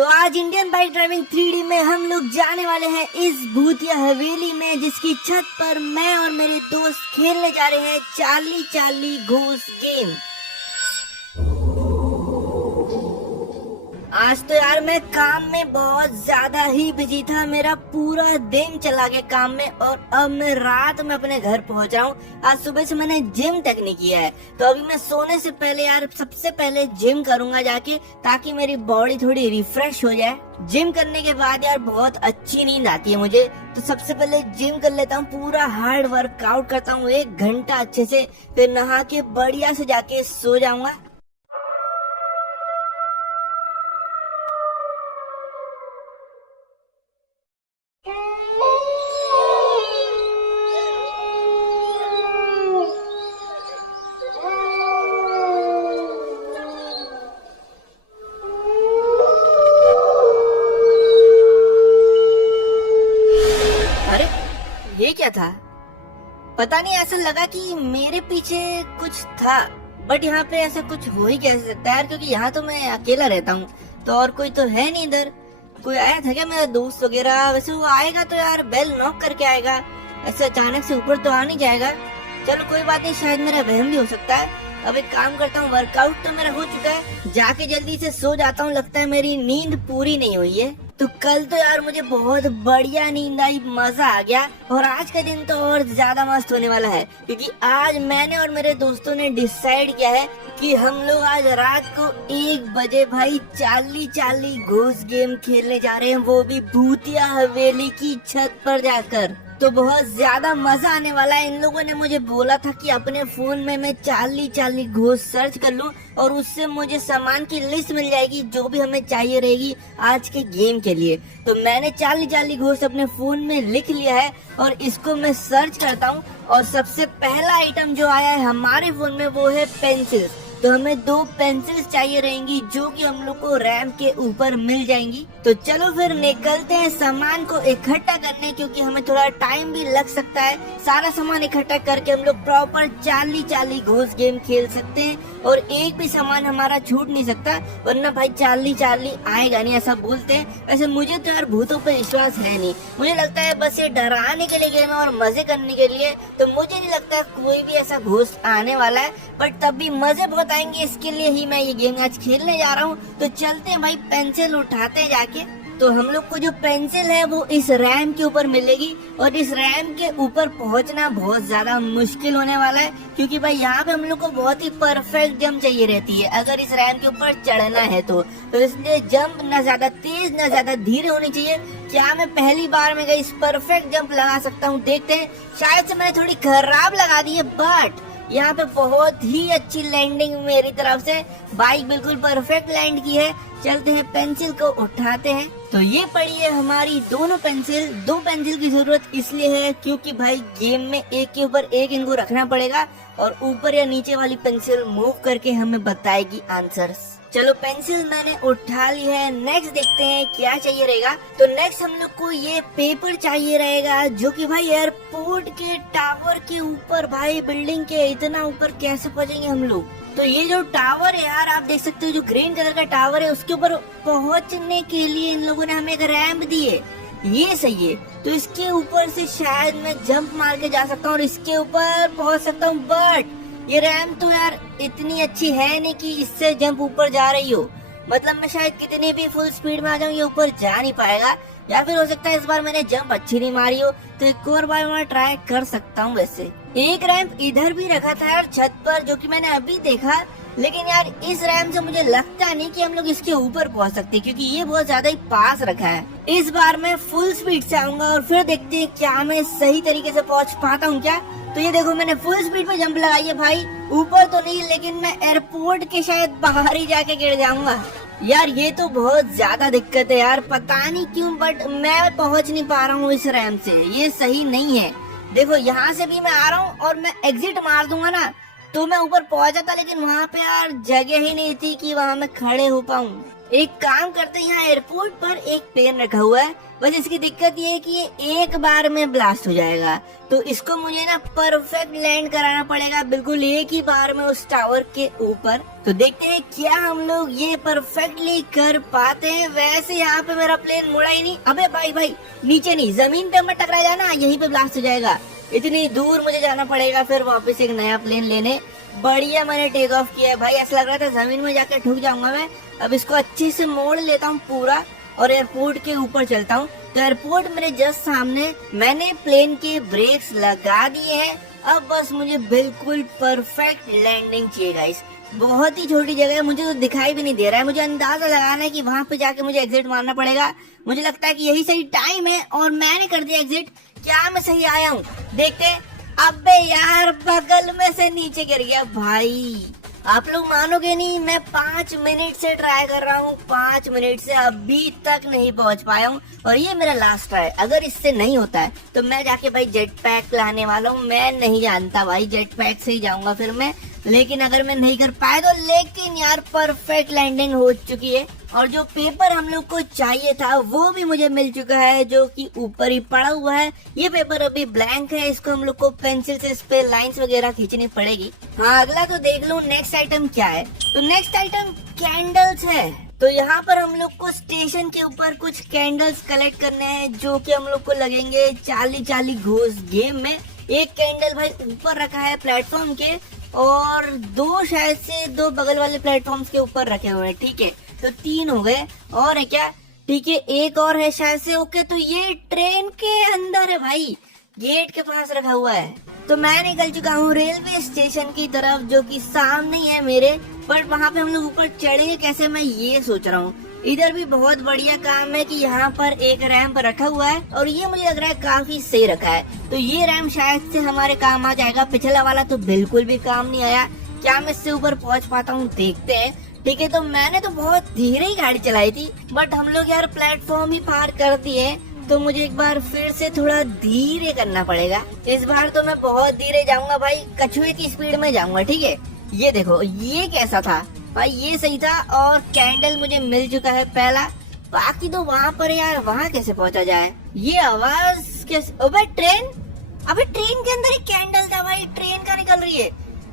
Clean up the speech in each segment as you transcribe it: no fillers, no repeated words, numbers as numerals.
तो आज Indian bike driving 3D में हम लोग जाने वाले हैं इस भूतिया हवेली में, जिसकी छत पर मैं और मेरे दोस्त खेलने जा रहे हैं चार्ली चार्ली घोस्ट गेम। आज तो यार मैं काम में बहुत ज्यादा ही बिजी था, मेरा पूरा दिन चला गया काम में और अब मैं रात में अपने घर पहुंच रहा हूँ। आज सुबह से मैंने जिम तक नहीं किया है, तो अभी मैं सोने से पहले यार सबसे पहले जिम करूंगा जाके, ताकि मेरी बॉडी थोड़ी रिफ्रेश हो जाए। जिम करने के बाद यार बहुत अच्छी नींद आती है मुझे, तो सबसे पहले जिम कर लेता हूँ, पूरा हार्ड वर्कआउट करता हूँ 1 घंटा अच्छे से, फिर नहा के बढ़िया से जाके सो जाऊंगा। ये क्या था? पता नहीं, ऐसा लगा कि मेरे पीछे कुछ था, बट यहाँ पे ऐसा कुछ हो ही कैसे सकता है यार, क्योंकि यहाँ तो मैं अकेला रहता हूँ, तो और कोई तो है नहीं इधर। कोई आया था क्या मेरा दोस्त वगैरह? वैसे वो आएगा तो यार बेल नॉक करके आएगा, ऐसे अचानक से ऊपर तो आ नहीं जाएगा। चलो कोई बात नहीं, शायद मेरा वहम भी हो सकता है। अब एक काम करता हूँ, वर्कआउट तो मेरा हो चुका है, जाके जल्दी से सो जाता हूँ। लगता है मेरी नींद पूरी नहीं हुई है। तो कल तो यार मुझे बहुत बढ़िया नींद आई, मजा आ गया, और आज का दिन तो और ज्यादा मस्त होने वाला है, क्योंकि आज मैंने और मेरे दोस्तों ने डिसाइड किया है कि हम लोग आज रात को 1 बजे भाई चार्ली चार्ली घोस्ट गेम खेलने जा रहे हैं, वो भी भूतिया हवेली की छत पर जाकर। तो बहुत ज्यादा मजा आने वाला है। इन लोगों ने मुझे बोला था कि अपने फोन में मैं चार्ली चार्ली घोस्ट सर्च कर लूं, और उससे मुझे सामान की लिस्ट मिल जाएगी जो भी हमें चाहिए रहेगी आज के गेम के लिए। तो मैंने चार्ली चार्ली घोस्ट अपने फोन में लिख लिया है, और इसको मैं सर्च करता हूं, और सबसे पहला आइटम जो आया है हमारे फोन में वो है पेंसिल्स। तो हमें 2 पेंसिल्स चाहिए रहेंगी, जो कि हम लोग को रैम के ऊपर मिल जाएंगी। तो चलो फिर निकलते हैं सामान को इकट्ठा करने, क्योंकि हमें थोड़ा टाइम भी लग सकता है। सारा सामान इकट्ठा करके हम लोग proper Charlie Charlie ghost game खेल सकते हैं, और एक भी सामान हमारा छूट नहीं सकता, वरना भाई चार्ली चार्ली आएगा नहीं, ऐसा बोलते हैं। वैसे मुझे तो यार भूतों पे विश्वास है नहीं, मुझे लगता है बस ये डराने के लिए गेम है और मजे करने के लिए। तो मुझे नहीं लगता कोई भी ऐसा घोस्ट आने वाला है, बट तब भी मजे बहुत आएंगे, इसके लिए ही मैं ये गेम आज खेलने जा रहा हूँ। तो चलते हैं भाई, पेंसिल उठाते हैं जाके। तो हम लोग को जो पेंसिल है वो इस रैम के ऊपर मिलेगी, और इस रैम के ऊपर पहुंचना बहुत ज्यादा मुश्किल होने वाला है, क्योंकि भाई यहाँ पे हम लोग को बहुत ही परफेक्ट जंप चाहिए रहती है अगर इस रैम के ऊपर चढ़ना है। तो इसलिए जंप ना ज्यादा तेज ना ज्यादा धीरे होनी चाहिए। क्या मैं पहली बार में इस परफेक्ट जंप लगा सकता हूँ? देखते हैं। शायद से मैंने थोड़ी खराब लगा दी है, बट यहाँ पे बहुत ही अच्छी लैंडिंग मेरी तरफ से, बाइक बिल्कुल परफेक्ट लैंड की है। चलते हैं, पेंसिल को उठाते हैं। तो ये पड़ी है हमारी दोनों पेंसिल। 2 पेंसिल की जरूरत इसलिए है क्योंकि भाई गेम में एक के ऊपर एक इनको रखना पड़ेगा, और ऊपर या नीचे वाली पेंसिल मूव करके हमें बताएगी आंसर्स। चलो पेंसिल मैंने उठा ली है, नेक्स्ट देखते हैं क्या चाहिए रहेगा। तो नेक्स्ट हम लोग को ये पेपर चाहिए रहेगा, जो कि भाई एयरपोर्ट के टावर के ऊपर, भाई बिल्डिंग के इतना ऊपर कैसे पहुंचेंगे हम लोग? तो ये जो टावर है यार, आप देख सकते हो, जो ग्रीन कलर का टावर है, उसके ऊपर पहुंचने के लिए इन लोगों ने हमें एक रैंप दी है। ये सही है, तो इसके ऊपर से शायद मैं जंप मार के जा सकता हूँ और इसके ऊपर पहुंच सकता हूँ, बट ये रैंप तो यार इतनी अच्छी है नहीं कि इससे जंप ऊपर जा रही हो। मतलब मैं शायद कितनी भी फुल स्पीड में आ जाऊँ, ये ऊपर जा नहीं पाएगा, या फिर हो सकता है इस बार मैंने जंप अच्छी नहीं मारी हो, तो एक और बार मैं ट्राई कर सकता हूँ। वैसे एक रैंप इधर भी रखा था यार छत पर, जो कि मैंने अभी देखा, लेकिन यार इस रैंप से मुझे लगता नहीं कि हम लोग इसके ऊपर पहुंच सकते, क्योंकि ये बहुत ज्यादा ही पास रखा है। इस बार मैं फुल स्पीड से आऊंगा और फिर देखते हैं क्या मैं सही तरीके से पहुंच पाता हूँ क्या। तो ये देखो, मैंने फुल स्पीड पे जंप लगाई है भाई, ऊपर तो नहीं, लेकिन मैं एयरपोर्ट के शायद बाहर ही जाके गिर जाऊंगा। यार ये तो बहुत ज्यादा दिक्कत है यार, पता नहीं क्यों, बट मैं पहुंच नहीं पा रहा हूँ इस रैंप से, ये सही नहीं है। देखो यहाँ से भी मैं आ रहा हूँ, और मैं एग्जिट मार दूंगा ना तो मैं ऊपर पहुंच जाता, लेकिन वहाँ पे यार जगह ही नहीं थी कि वहाँ मैं खड़े हो पाऊँ। एक काम करते हैं, यहाँ एयरपोर्ट पर एक प्लेन रखा हुआ है, बस इसकी दिक्कत ये है कि ये एक बार में ब्लास्ट हो जाएगा, तो इसको मुझे ना परफेक्ट लैंड कराना पड़ेगा बिल्कुल एक ही बार में उस टावर के ऊपर। तो देखते हैं क्या हम लोग ये परफेक्टली कर पाते हैं। वैसे यहाँ पे मेरा प्लेन मुड़ा ही नहीं। अबे भाई नीचे नहीं, जमीन पे मत टकरा जाना, यहीं पे ब्लास्ट हो जाएगा। इतनी दूर मुझे जाना पड़ेगा फिर वापस एक नया प्लेन लेने। बढ़िया मैंने टेक ऑफ किया है भाई, ऐसा लग रहा था जमीन में जाकर ठुक जाऊंगा मैं। अब इसको अच्छे से मोड़ लेता हूँ पूरा और एयरपोर्ट के ऊपर चलता हूँ। तो एयरपोर्ट मेरे जस्ट सामने, मैंने प्लेन के ब्रेक्स लगा दिए हैं। अब बस मुझे बिल्कुल परफेक्ट लैंडिंग चाहिए गाइस। बहुत ही छोटी जगह है, मुझे तो दिखाई भी नहीं दे रहा है। मुझे अंदाजा लगाना है कि वहां पे जाके मुझे एग्जिट मारना पड़ेगा। मुझे लगता है कि यही सही टाइम है और मैंने कर दिया एग्जिट। क्या मैं सही आया हूँ देखते हैं। अबे यार बगल में से नीचे गिर गया भाई। आप लोग मानोगे नहीं, मैं 5 मिनट से ट्राई कर रहा हूँ, 5 मिनट से अभी तक नहीं पहुँच पाया हूँ और ये मेरा लास्ट ट्राई। अगर इससे नहीं होता है तो मैं जाके भाई जेट पैक लाने वाला हूँ। मैं नहीं जानता भाई, जेट पैक से ही जाऊंगा फिर मैं। लेकिन अगर मैं नहीं कर पाया तो, लेकिन यार परफेक्ट लैंडिंग हो चुकी है और जो पेपर हम लोग को चाहिए था वो भी मुझे मिल चुका है, जो कि ऊपर ही पड़ा हुआ है। ये पेपर अभी ब्लैंक है, इसको हम लोग को पेंसिल से इस पे लाइंस वगैरह खींचनी पड़ेगी। हाँ अगला तो देख लूं नेक्स्ट आइटम क्या है। तो नेक्स्ट आइटम कैंडल्स है। तो यहाँ पर हम लोग को स्टेशन के ऊपर कुछ कैंडल्स कलेक्ट करने हैं, जो कि हम लोग को लगेंगे 40 घोष गेम में। एक कैंडल भाई ऊपर रखा है प्लेटफॉर्म के और दो शायद से दो बगल वाले प्लेटफॉर्म्स के ऊपर रखे हुए हैं। ठीक है, तो 3 हो गए और है क्या? ठीक है, एक और है शायद से। ओके, तो ये ट्रेन के अंदर है भाई, गेट के पास रखा हुआ है। तो मैं निकल चुका हूँ रेलवे स्टेशन की तरफ, जो कि सामने ही है मेरे। पर वहाँ पे हम लोग ऊपर चढ़ेंगे कैसे, मैं ये सोच रहा हूँ। इधर भी बहुत बढ़िया काम है कि यहाँ पर एक रैंप रखा हुआ है और ये मुझे लग रहा है काफी सही रखा है। तो ये रैंप शायद से हमारे काम आ जाएगा। पिछला वाला तो बिल्कुल भी काम नहीं आया। क्या मैं इससे ऊपर पहुँच पाता हूँ, देखते हैं। ठीक है, तो मैंने तो बहुत धीरे ही गाड़ी चलाई थी, बट हम लोग यार प्लेटफॉर्म ही पार कर दिए, तो मुझे एक बार फिर से थोड़ा धीरे करना पड़ेगा। इस बार तो मैं बहुत धीरे जाऊंगा भाई, कछुए की स्पीड में जाऊंगा। ठीक है, ये देखो, ये कैसा था भाई, ये सही था। और कैंडल मुझे मिल चुका है पहला। बाकी तो वहाँ पर यार, वहाँ कैसे पहुँचा जाए? ये आवाज कैसे? अबे ट्रेन, अबे ट्रेन के अंदर एक कैंडल था भाई, ट्रेन का निकल रही है।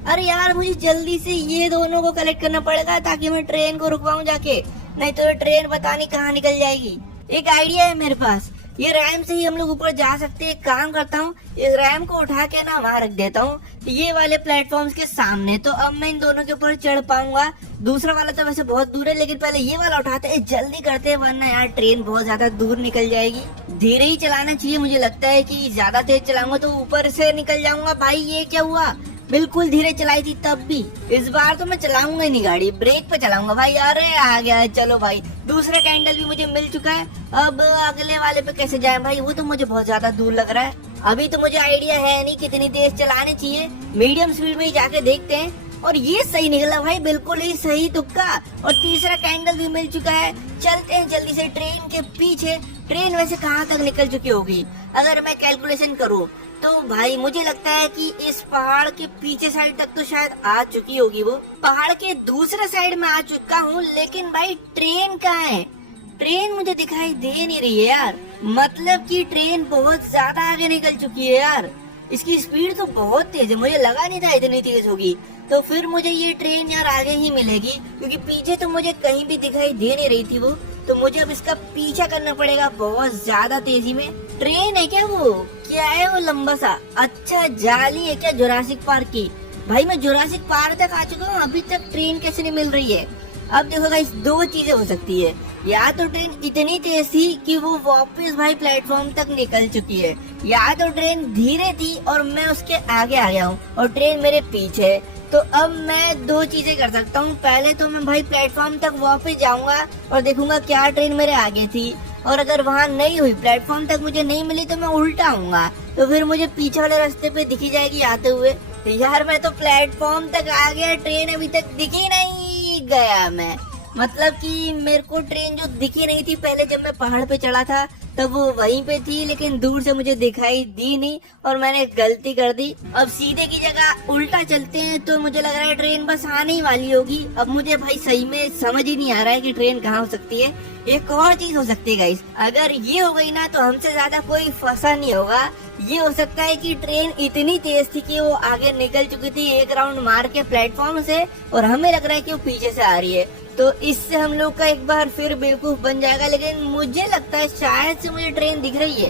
अरे यार मुझे जल्दी से ये दोनों को कलेक्ट करना पड़ेगा ताकि मैं ट्रेन को रुकवाऊं जाके, नहीं तो ट्रेन पता नहीं कहाँ निकल जाएगी। एक आइडिया है मेरे पास, ये रैम से ही हम लोग ऊपर जा सकते हैं। काम करता हूँ, इस रैम को उठा के ना वहाँ रख देता हूँ, ये वाले प्लेटफॉर्म्स के सामने। तो अब मैं इन दोनों के ऊपर चढ़ पाऊंगा। दूसरा वाला तो वैसे बहुत दूर है, लेकिन पहले ये वाला उठाते हैं, जल्दी करते हैं, वरना यार ट्रेन बहुत ज्यादा दूर निकल जाएगी। धीरे ही चलाना चाहिए, मुझे लगता है कि ज्यादा तेज चलाऊंगा तो ऊपर से निकल जाऊंगा। भाई ये क्या हुआ, बिल्कुल धीरे चलाई थी तब भी। इस बार तो मैं चलाऊंगा ही नहीं गाड़ी, ब्रेक पे चलाऊंगा भाई। अरे आ गया है, चलो भाई। दूसरा कैंडल भी मुझे मिल चुका है। अब अगले वाले पे कैसे जाए भाई, वो तो मुझे बहुत ज्यादा दूर लग रहा है। अभी तो मुझे आइडिया है नहीं कितनी तेज चलानी चाहिए, मीडियम स्पीड में ही जाके देखते हैं। और ये सही निकला भाई, बिल्कुल ही सही तुक्का। और तीसरा कैंडल भी मिल चुका है। चलते हैं जल्दी से ट्रेन के पीछे। ट्रेन वैसे कहाँ तक निकल चुकी होगी अगर मैं कैलकुलेशन करूँ तो भाई मुझे लगता है कि इस पहाड़ के पीछे साइड तक तो शायद आ चुकी होगी। वो पहाड़ के दूसरे साइड में आ चुका हूँ, लेकिन भाई ट्रेन कहाँ है? ट्रेन मुझे दिखाई दे नहीं रही है यार। मतलब कि ट्रेन बहुत ज्यादा आगे निकल चुकी है यार। इसकी स्पीड तो बहुत तेज है, मुझे लगा नहीं था इतनी तेज होगी। तो फिर मुझे ये ट्रेन यार आगे ही मिलेगी, क्योंकि पीछे तो मुझे कहीं भी दिखाई दे नहीं रही थी वो। तो मुझे अब इसका पीछा करना पड़ेगा बहुत ज्यादा तेजी में। ट्रेन है क्या वो? क्या है वो लंबा सा? अच्छा जाली है क्या जुरासिक पार्क की? भाई मैं जुरासिक पार्क तक आ चुका हूँ, अभी तक ट्रेन कैसे नहीं मिल रही है? अब देखो गाइस, 2 चीजें हो सकती है। या तो ट्रेन इतनी तेज थी कि वो वापस भाई प्लेटफॉर्म तक निकल चुकी है, या तो ट्रेन धीरे थी और मैं उसके आगे आ गया हूँ और ट्रेन मेरे पीछे है। तो अब मैं 2 चीजें कर सकता हूँ। पहले तो मैं भाई प्लेटफॉर्म तक वापस जाऊंगा और देखूंगा क्या ट्रेन मेरे आगे थी, और अगर वहाँ नहीं हुई, प्लेटफॉर्म तक मुझे नहीं मिली, तो मैं उल्टा आऊंगा। तो फिर मुझे पीछे वाले रास्ते पे दिखी जाएगी आते हुए। यार मैं तो प्लेटफॉर्म तक आ गया, ट्रेन अभी तक दिखी नहीं। गया मैं, मतलब कि मेरे को ट्रेन जो दिखी नहीं थी पहले जब मैं पहाड़ पे चढ़ा था, तब वो वहीं पे थी, लेकिन दूर से मुझे दिखाई दी नहीं और मैंने गलती कर दी। अब सीधे की जगह उल्टा चलते हैं, तो मुझे लग रहा है ट्रेन बस आने ही वाली होगी। अब मुझे भाई सही में समझ ही नहीं आ रहा है कि ट्रेन कहाँ हो सकती है। एक और चीज हो सकती है गाइस, अगर ये हो गई ना तो हमसे ज्यादा कोई फंसा नहीं होगा। ये हो सकता है कि ट्रेन इतनी तेज थी कि वो आगे निकल चुकी थी एक राउंड मार के प्लेटफॉर्म से, और हमें लग रहा है कि वो पीछे से आ रही है। तो इससे हम लोग का एक बार फिर बेवकूफ बन जाएगा। लेकिन मुझे लगता है शायद से मुझे ट्रेन दिख रही है।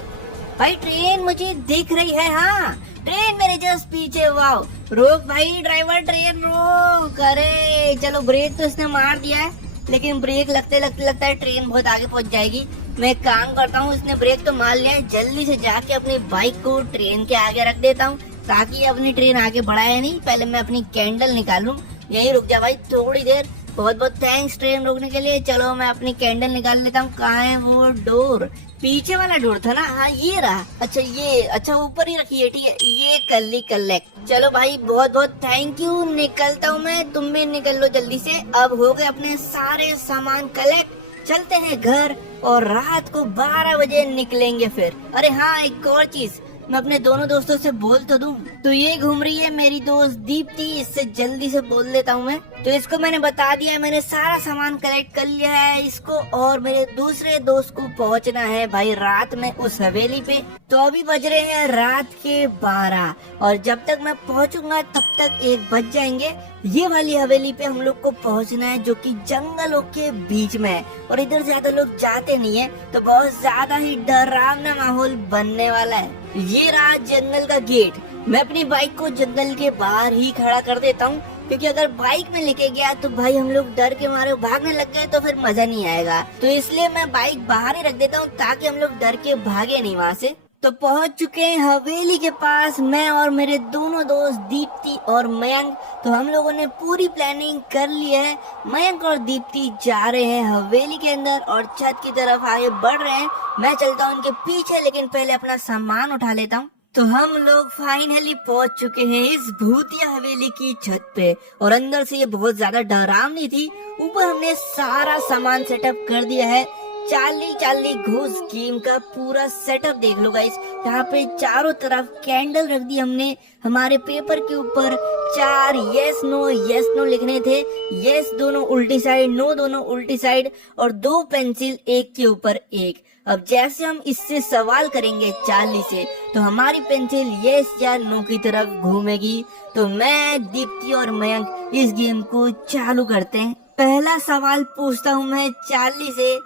भाई ट्रेन मुझे दिख रही है, हाँ ट्रेन मेरे जस्ट पीछे। वाओ, रोक भाई ड्राइवर, ट्रेन रोक। अरे चलो, ब्रेक तो इसने मार दिया है, लेकिन ब्रेक लगते लगता है ट्रेन बहुत आगे पहुंच जाएगी। मैं एक काम करता हूँ, इसने ब्रेक तो मार लिया है, जल्दी से जाके अपनी बाइक को ट्रेन के आगे रख देता हूँ ताकि अपनी ट्रेन आगे बढ़ाए नहीं। पहले मैं अपनी कैंडल निकालूं। यही रुक जा भाई थोड़ी देर। बहुत बहुत थैंक्स ट्रेन रोकने के लिए। चलो मैं अपनी कैंडल निकाल लेता हूँ। कहाँ है वो डोर? पीछे वाला डोर था ना, हाँ ये रहा। अच्छा ये, अच्छा ऊपर ही रखी है, ठीक है। ये कर ली कलेक्ट। चलो भाई बहुत बहुत थैंक यू। निकलता हूँ मैं, तुम भी निकल लो जल्दी से। अब हो गए अपने सारे सामान कलेक्ट। चलते हैं घर और रात को 12 बजे निकलेंगे फिर। अरे हाँ, एक और चीज मैं अपने दोनों दोस्तों से बोल तो दूं। तो ये घूम रही है मेरी दोस्त दीप्ति, इससे जल्दी से बोल देता हूँ मैं। तो इसको मैंने बता दिया है, मैंने सारा सामान कलेक्ट कर लिया है। इसको और मेरे दूसरे दोस्त को पहुँचना है भाई रात में उस हवेली पे। तो अभी बज रहे हैं रात के 12, और जब तक मैं पहुँचूंगा तब तक 1 बज जाएंगे। ये वाली हवेली पे हम लोग को पहुँचना है, जो कि जंगलों के बीच में है, और इधर ज्यादा लोग जाते नहीं है, तो बहुत ज्यादा ही डरावना माहौल बनने वाला है। ये रहा जंगल का गेट। मैं अपनी बाइक को जंगल के बाहर ही खड़ा कर देता हूँ, क्योंकि अगर बाइक में लेके गया तो भाई हम लोग डर के मारे भागने लग गए तो फिर मजा नहीं आएगा। तो इसलिए मैं बाइक बाहर ही रख देता हूँ ताकि हम लोग डर के भागे नहीं वहाँ से। तो पहुंच चुके हैं हवेली के पास, मैं और मेरे दोनों दोस्त दीप्ति और मयंक। तो हम लोगों ने पूरी प्लानिंग कर ली है। मयंक और दीप्ति जा रहे हैं हवेली के अंदर और छत की तरफ आगे बढ़ रहे हैं। मैं चलता हूँ उनके पीछे, लेकिन पहले अपना सामान उठा लेता हूँ। तो हम लोग फाइनली पहुंच चुके हैं इस भूतिया हवेली की छत पे, और अंदर से ये बहुत ज्यादा डरावनी थी। ऊपर हमने सारा सामान सेटअप कर दिया है। चार्ली घोस्ट गेम का पूरा सेटअप देख लो गाइस। यहाँ पे चारों तरफ कैंडल रख दी हमने। हमारे पेपर के ऊपर 4 यस नो लिखने थे। यस दोनों उल्टी साइड, नो दोनों उल्टी साइड, और 2 पेंसिल एक के ऊपर एक। अब जैसे हम इससे सवाल करेंगे चार्ली से, तो हमारी पेंसिल यस या नो की तरफ घूमेगी। तो मैं, दीप्ति और मयंक इस गेम को चालू करते हैं। पहला सवाल पूछता हूँ मैं चार्ली से।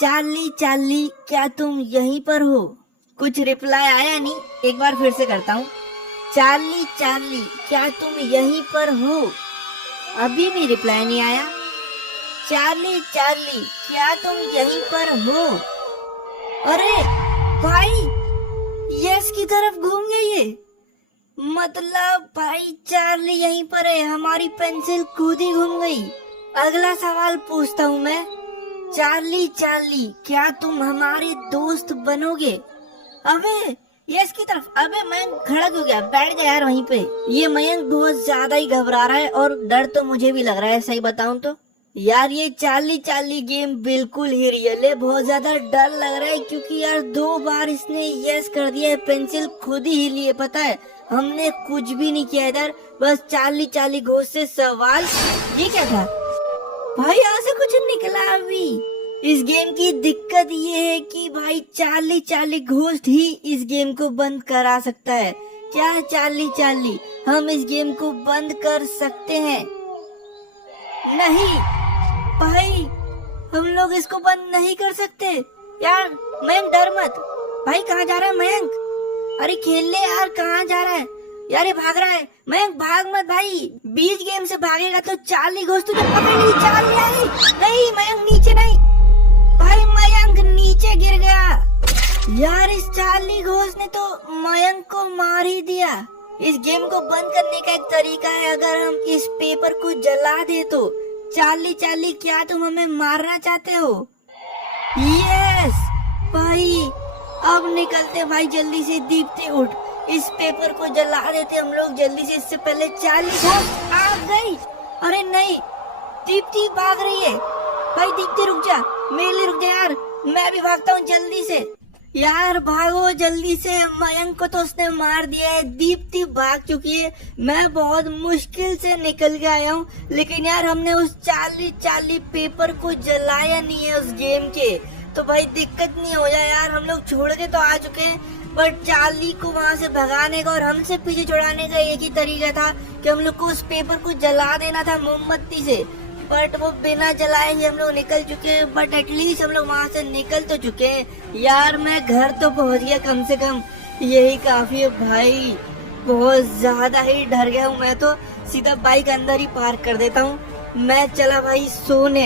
चार्ली क्या तुम यहीं पर हो? कुछ रिप्लाई आया नहीं। एक बार फिर से करता हूँ। चार्ली क्या तुम यहीं पर हो? अभी भी रिप्लाई नहीं आया। चार्ली क्या तुम यहीं पर हो? अरे भाई यस की तरफ घूम गई है। मतलब भाई चार्ली यहीं पर है, हमारी पेंसिल खुद ही घूम गई। अगला सवाल पूछता हूँ मैं। चार्ली क्या तुम हमारे दोस्त बनोगे? अबे यस की तरफ। अबे मयंक खड़ा क्यों गया? बैठ गया यार वहीं पे। ये मयंक बहुत ज्यादा ही घबरा रहा है, और डर तो मुझे भी लग रहा है सही बताऊं तो। यार ये चार्ली गेम बिल्कुल ही रियल है। बहुत ज्यादा डर लग रहा है, क्योंकि यार 2 बार इसने यस कर दिया है। पेंसिल खुद ही हिली है, पता है हमने कुछ भी नहीं किया इधर। बस चार्ली घोस्ट से सवाल। ये क्या था भाई? यहाँ से कुछ निकला अभी। इस गेम की दिक्कत ये है कि भाई चार्ली घोस्ट ही इस गेम को बंद करा सकता है। क्या चार्ली हम इस गेम को बंद कर सकते हैं? नहीं भाई, हम लोग इसको बंद नहीं कर सकते। यार मयंक डर मत भाई। कहाँ जा रहा है मयंक? अरे खेल ले यार, कहाँ जा रहा है यार? ये भाग रहा है। मयंक भाग मत भाई, बीच गेम से भागेगा तो चार्ली घोस्ट तुझे पकड़ ली। चार्ली आ गई। नहीं मयंक नीचे नहीं भाई, मयंक नीचे गिर गया। यार इस चार्ली घोस्ट ने तो मयंक को मार ही दिया। इस गेम को बंद करने का एक तरीका है, अगर हम इस पेपर को जला दे तो। चार्ली क्या तुम हमें मारना चाहते हो? यस भाई, अब निकलते भाई जल्दी से। दीप्ति उठ, इस पेपर को जला देते हम लोग जल्दी से, इससे पहले चार्ली घोस्ट आ गई। अरे नहीं, दीप्ति भाग रही है भाई। दीप्ति रुक जा, मेरे लिए रुक जा यार, मैं भी भागता हूँ जल्दी से। यार भागो जल्दी से, मयंक को तो उसने मार दिया है, दीप्ति भाग चुकी है, मैं बहुत मुश्किल से निकल के आया हूँ। लेकिन यार हमने उस चार्ली पेपर को जलाया नहीं है उस गेम के, तो भाई दिक्कत नहीं हो जाए यार। हम लोग छोड़ के तो आ चुके हैं, बट चार्ली को वहां से भगाने का और हमसे पीछे छुड़ाने का एक ही तरीका था कि हम लोग को उस पेपर को जला देना था मोमबत्ती से। बट वो बिना जलाए ही हम लोग निकल चुके हैं, बट एटलीस्ट हम लोग वहां से निकल तो चुके हैं। यार मैं घर तो पहुंच गया कम से कम, यही काफी है भाई। बहुत ज्यादा ही डर गया हूँ मैं तो, सीधा बाइक अंदर ही पार्क कर देता हूँ। मैं चला भाई सोने।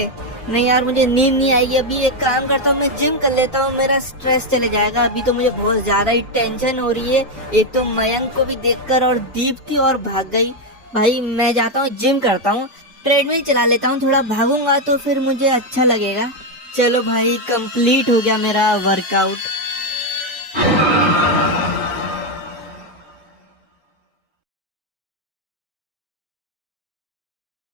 नहीं यार मुझे नींद नहीं आएगी अभी, एक काम करता हूँ मैं जिम कर लेता हूँ, मेरा स्ट्रेस चले जाएगा। अभी तो मुझे बहुत ज्यादा ही टेंशन हो रही है, एक तो मयंक को भी देखकर और दीप्ति और भाग गई। भाई मैं जाता हूँ जिम करता हूँ, ट्रेडमिल चला लेता हूँ, थोड़ा भागूंगा तो फिर मुझे अच्छा लगेगा। चलो भाई कंप्लीट हो गया मेरा वर्कआउट।